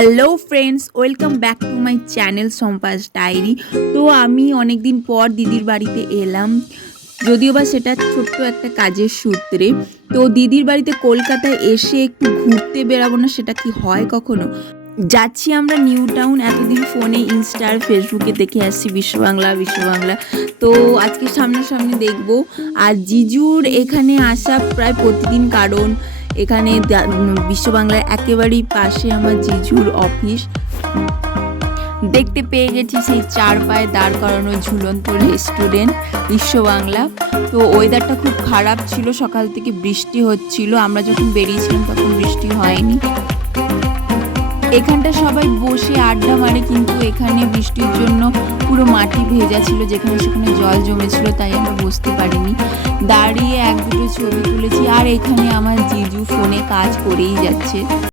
Hello friends, welcome back to my channel Sampa's diary. তো আমি অনেক দিন পর দিদির বাড়িতে এলাম, যদিও বা সেটা ছোট্ট একটা কাজের সূত্রে। তো দিদির বাড়িতে কলকাতায় এসে একটু ঘুরতে বেরাবো না, সেটা কি হয় কখনো? যাচ্ছি আমরা নিউ টাউন। এতদিন ফোনে, ইনস্টার, ফেসবুকে দেখে আসছি বিশ্ববাংলা। তো আজকে সামনাসামনি দেখবো। আর জিজুর এখানে আসা প্রায় প্রতিদিন, কারণ এখানে বিশ্ববাংলার একেবারেই পাশে আমার জিজুর অফিস। দেখতে পেয়ে গেছি সেই 4 পায়ে দাঁড় করানো ঝুলন্ত রেস্টুরেন্ট বিশ্ববাংলা। তো ওয়েদারটা খুব খারাপ ছিল, সকাল থেকে বৃষ্টি হচ্ছিল। আমরা যখন বেরিয়েছিলাম তখন বৃষ্টি হয়নি। এখানটা সবাই বসে আড্ডা মারে, কিন্তু এখানে বৃষ্টির জন্য পুরো মাটি ভেজা ছিল, যেখানে সেখানে জল জমেছিল, তাই আমরা বসতে পারিনি। দাঁড়িয়ে এক দুটো ছবি তুলেছি। আর এখানে আমার জিজু ফোনে কাজ করেই যাচ্ছে।